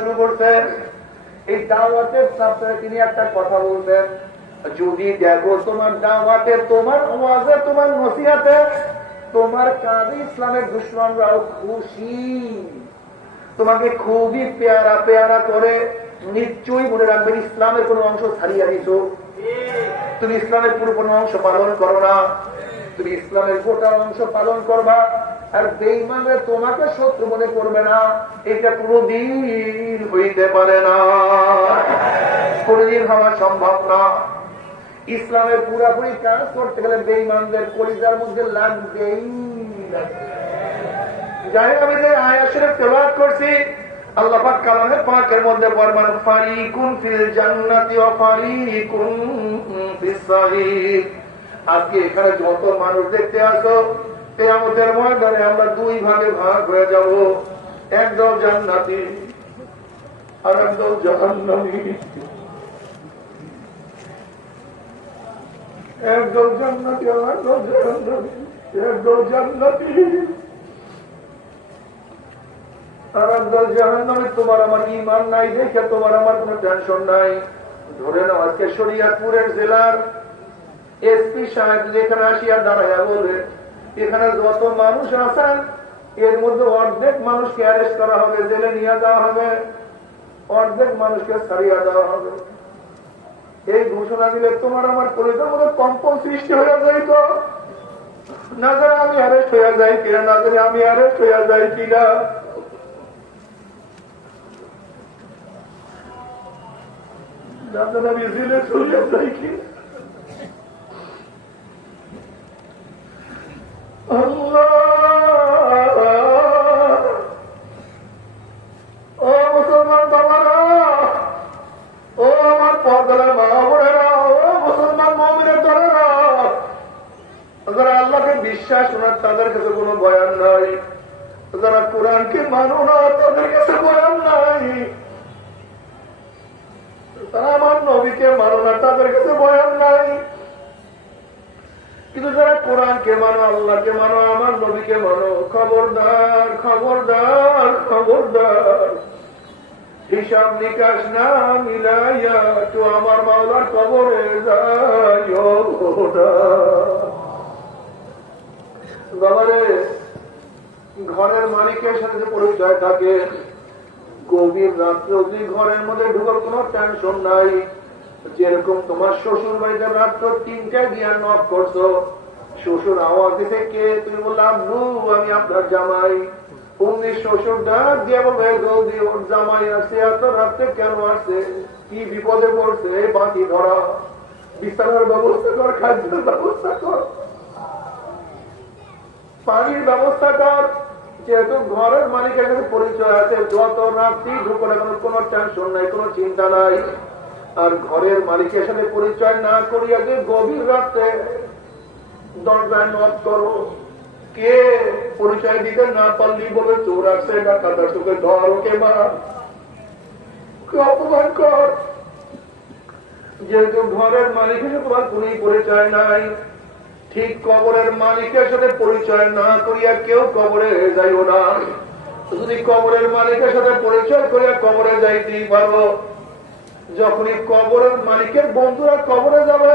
শুরু করছেন এই দাওয়াতের সাথে তিনি একটা কথা বলতেন যদি দেখো তোমার দাওয়াতে তোমার আওয়াজে তোমার নসিহাতে, তোমার কাজে ইসলামের দুশ্মনরাও খুশি। তোমাকে খুবই পেয়ারা পেয়ারা করে নিশ্চয়ই মনে রাখবেন ইসলামের কোনো অংশ ছাড়িয়ে দিছো। তুমি ইসলামের পুরো কোনো অংশ পালন করো না। তুমি ইসলামের গোটা অংশ পালন করবা, আর বেইমানরা তোমাকে শত্রু মনে করবে না। এটা কোনোদিন হইতে পারে না। কোনোদিন হওয়া সম্ভব না। ইসলামের পুরাপুরি কাজ করতে গেলে বেইমানদের কলিজার মধ্যে লাগবেই যাই আমি যে আয়াসের তেলাওয়াত করছি, আল্লাহ কালামে পাকের মধ্যে ফরমান ফারিকুন ফিল জান্নাতি ওয়া ফারিকুন ফিস সাহির আজকে এখানে যত মানুষ দেখতে আসো, কিয়ামতের ময়দানে আমরা দুই ভাগে ভাগ হয়ে যাব। একদল জান্নাতি আর একদল জাহান্নামী। তোমার আমার ইমান নাই দেখে তোমার আমার কোনো নাই। ধরে নাও, আজকে জেলার এসপি সাহেব যেখানে আসিয়া দাঁড়াইয়া বলে এখানে যত মানুষ আছেন এর মধ্যে অর্ধেক মানুষকে অ্যারেস্ট করা হবে, জেলে নিয়ে যাওয়া হবে। অর্ধেক মানুষকে ছাড়িয়ে দেওয়া হবে। এই ঘোষণা দিলে তোমার আমার মধ্যে কম্পন সৃষ্টি হয়ে যাইত না জানে আমি অ্যারেস্ট হয়ে যাই কিনা, না জানি আমি অ্যারেস্ট হয়ে যাই কিনা। না জানি আমি জেলে চলে যাই কিনা। বিশ্বাস না তাদের কাছে কোনো বয়ান নাই, যারা কোরআনকে তাদের কাছে বয়ান নাই। তারা আমার নবীকে মানো না, তাদের কাছে বয়ান নাই। কোরআনকে মানো? আল্লাহকে মানো, আমার নবীকে মানো। খবরদার খবরদার খবরদার। হিসাব নিকাশ না মিলাইয়া তো আমার মাওলার কবরে যাইও ঘরের মালিকের সাথে যে পরিচয় থাকে, গভীর রাত্রে যদি ঘরের মধ্যে ঢুকার কোনো টেনশন নাই। যেরকম তোমার শ্বশুর বাড়িতে রাত্র তিনটায় গিয়া নক করছ শ্বশুর আওয়াজ দিতে কে তুমি? বললাম, নু, আমি আপনার জামাই। অমনি শ্বশুর ডাক দিয়ে বলবে জলদি ওর জামাই আসছে, এত রাত্রে কেন আসছে? কি বিপদে পড়ছে? বাকি ধরা। বিছানার ব্যবস্থা কর, খাদ্যের ব্যবস্থা কর। পানির ব্যবস্থা কর। যেহেতু ঘরের মালিকের কাছে পরিচয় আছে যত রাত্রি ঢুকলে কোনো কোনো টেনশন নাই, কোনো চিন্তা নাই। আর ঘরের মালিকের সাথে পরিচয় না করিয়া যে গভীর রাত্রে দরজায় নক করো। কে পরিচয় দিতে না পারলি বলে চোর আসছে ডাকাতার তোকে ধর ওকে মা অপমান কর? যেহেতু ঘরের মালিকের তোমার কোন পরিচয় নাই, ঠিক কবরের মালিকের সাথে পরিচয় না করিয়া কেউ কবরে যাইও না। যদি কবরের মালিকের সাথে পরিচয় করিয়া কবরে যাইতেই পারো, যখনই কবরের মালিকের বন্ধুরা কবরে যাবে